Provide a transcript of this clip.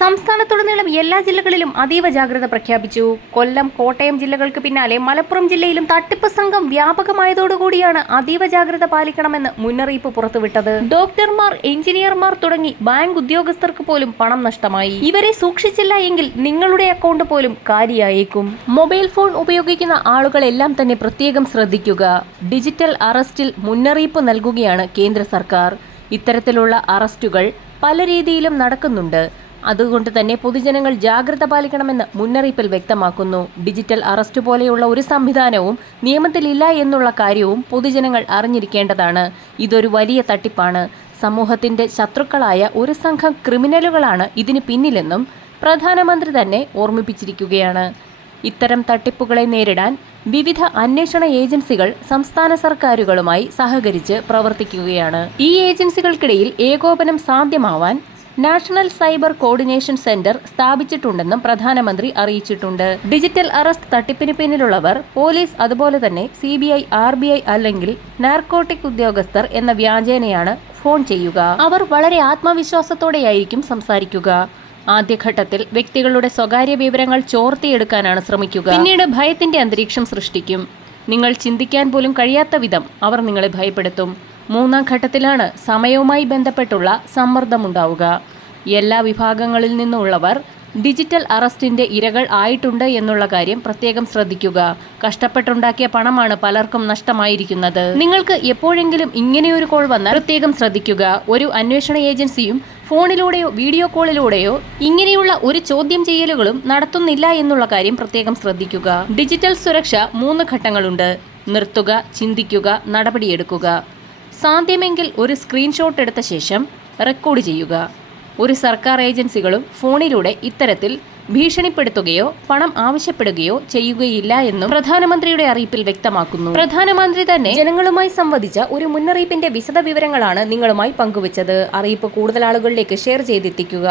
സംസ്ഥാനത്തുടനീളം എല്ലാ ജില്ലകളിലും അതീവ ജാഗ്രത പ്രഖ്യാപിച്ചു. കൊല്ലം, കോട്ടയം ജില്ലകൾക്ക് പിന്നാലെ മലപ്പുറം ജില്ലയിലും തട്ടിപ്പ് സംഘം വ്യാപകമായതോടുകൂടിയാണ് അതീവ ജാഗ്രത പാലിക്കണമെന്ന് മുന്നറിയിപ്പ് പുറത്തുവിട്ടത്. ഡോക്ടർമാർ, എഞ്ചിനീയർമാർ തുടങ്ങി ബാങ്ക് ഉദ്യോഗസ്ഥർക്ക് പോലും പണം നഷ്ടമായി. ഇവരെ സൂക്ഷിച്ചില്ല എങ്കിൽ നിങ്ങളുടെ അക്കൗണ്ട് പോലും കാലിയായേക്കും. മൊബൈൽ ഫോൺ ഉപയോഗിക്കുന്ന ആളുകളെല്ലാം തന്നെ പ്രത്യേകം ശ്രദ്ധിക്കുക. ഡിജിറ്റൽ അറസ്റ്റിൽ മുന്നറിയിപ്പ് നൽകുകയാണ് കേന്ദ്ര സർക്കാർ. ഇത്തരത്തിലുള്ള അറസ്റ്റുകൾ പല രീതിയിലും നടക്കുന്നുണ്ട്. അതുകൊണ്ട് തന്നെ പൊതുജനങ്ങൾ ജാഗ്രത പാലിക്കണമെന്ന് മുന്നറിയിപ്പിൽ വ്യക്തമാക്കുന്നു. ഡിജിറ്റൽ അറസ്റ്റ് പോലെയുള്ള ഒരു സംവിധാനവും നിയമത്തിലില്ല എന്നുള്ള കാര്യവും പൊതുജനങ്ങൾ അറിഞ്ഞിരിക്കേണ്ടതാണ്. ഇതൊരു വലിയ തട്ടിപ്പാണ്. സമൂഹത്തിന്റെ ശത്രുക്കളായ ഒരു സംഘം ക്രിമിനലുകളാണ് ഇതിന് പിന്നിലെന്നും പ്രധാനമന്ത്രി തന്നെ ഓർമ്മിപ്പിച്ചിരിക്കുകയാണ്. ഇത്തരം തട്ടിപ്പുകളെ നേരിടാൻ വിവിധ അന്വേഷണ ഏജൻസികൾ സംസ്ഥാന സർക്കാരുകളുമായി സഹകരിച്ച് പ്രവർത്തിക്കുകയാണ്. ഈ ഏജൻസികൾക്കിടയിൽ ഏകോപനം സാധ്യമാവാൻ നാഷണൽ സൈബർ കോർഡിനേഷൻ സെന്റർ സ്ഥാപിച്ചിട്ടുണ്ടെന്നും പ്രധാനമന്ത്രി അറിയിച്ചിട്ടുണ്ട്. ഡിജിറ്റൽ അറസ്റ്റ് തട്ടിപ്പിന് പിന്നിലുള്ളവർ പോലീസ്, അതുപോലെ തന്നെ CBI, RBI അല്ലെങ്കിൽ നാർക്കോട്ടിക് ഉദ്യോഗസ്ഥർ എന്ന വ്യാജേനയാണ് ഫോൺ ചെയ്യുക. അവർ വളരെ ആത്മവിശ്വാസത്തോടെയായിരിക്കും സംസാരിക്കുക. ആദ്യഘട്ടത്തിൽ വ്യക്തികളുടെ സ്വകാര്യ വിവരങ്ങൾ ചോർത്തിയെടുക്കാനാണ് ശ്രമിക്കുക. പിന്നീട് ഭയത്തിന്റെ അന്തരീക്ഷം സൃഷ്ടിക്കും. നിങ്ങൾ ചിന്തിക്കാൻ പോലും കഴിയാത്ത വിധം അവർ നിങ്ങളെ ഭയപ്പെടുത്തും. മൂന്നാം ഘട്ടത്തിലാണ് സമയവുമായി ബന്ധപ്പെട്ടുള്ള സമ്മർദ്ദമുണ്ടാവുക. എല്ലാ വിഭാഗങ്ങളിൽ നിന്നുള്ളവർ ഡിജിറ്റൽ അറസ്റ്റിന്റെ ഇരകൾ ആയിട്ടുണ്ട് എന്നുള്ള കാര്യം പ്രത്യേകം ശ്രദ്ധിക്കുക. കഷ്ടപ്പെട്ടുണ്ടാക്കിയ പണമാണ് പലർക്കും നഷ്ടമായിരിക്കുന്നത്. നിങ്ങൾക്ക് എപ്പോഴെങ്കിലും ഇങ്ങനെയൊരു കോൾ വന്നാൽ പ്രത്യേകം ശ്രദ്ധിക്കുക. ഒരു അന്വേഷണ ഏജൻസിയും ഫോണിലൂടെയോ വീഡിയോ കോളിലൂടെയോ ഇങ്ങനെയുള്ള ഒരു ചോദ്യം ചെയ്യലുകളും നടത്തുന്നില്ല എന്നുള്ള കാര്യം പ്രത്യേകം ശ്രദ്ധിക്കുക. ഡിജിറ്റൽ സുരക്ഷ 3 ഘട്ടങ്ങളുണ്ട്. നിർത്തുക, ചിന്തിക്കുക, നടപടിയെടുക്കുക. സാധ്യമെങ്കിൽ ഒരു സ്ക്രീൻഷോട്ട് എടുത്ത ശേഷം റെക്കോർഡ് ചെയ്യുക. ഒരു സർക്കാർ ഏജൻസികളും ഫോണിലൂടെ ഇത്തരത്തിൽ ഭീഷണിപ്പെടുത്തുകയോ പണം ആവശ്യപ്പെടുകയോ ചെയ്യുകയില്ല എന്നും പ്രധാനമന്ത്രിയുടെ അറിയിപ്പിൽ വ്യക്തമാക്കുന്നു. പ്രധാനമന്ത്രി തന്നെ ജനങ്ങളുമായി സംവദിച്ച ഒരു മുന്നറിയിപ്പിന്റെ വിശദ വിവരങ്ങളാണ് നിങ്ങളുമായി പങ്കുവച്ചത്. അറിയിപ്പ് കൂടുതൽ ആളുകളിലേക്ക് ഷെയർ ചെയ്തെത്തിക്കുക.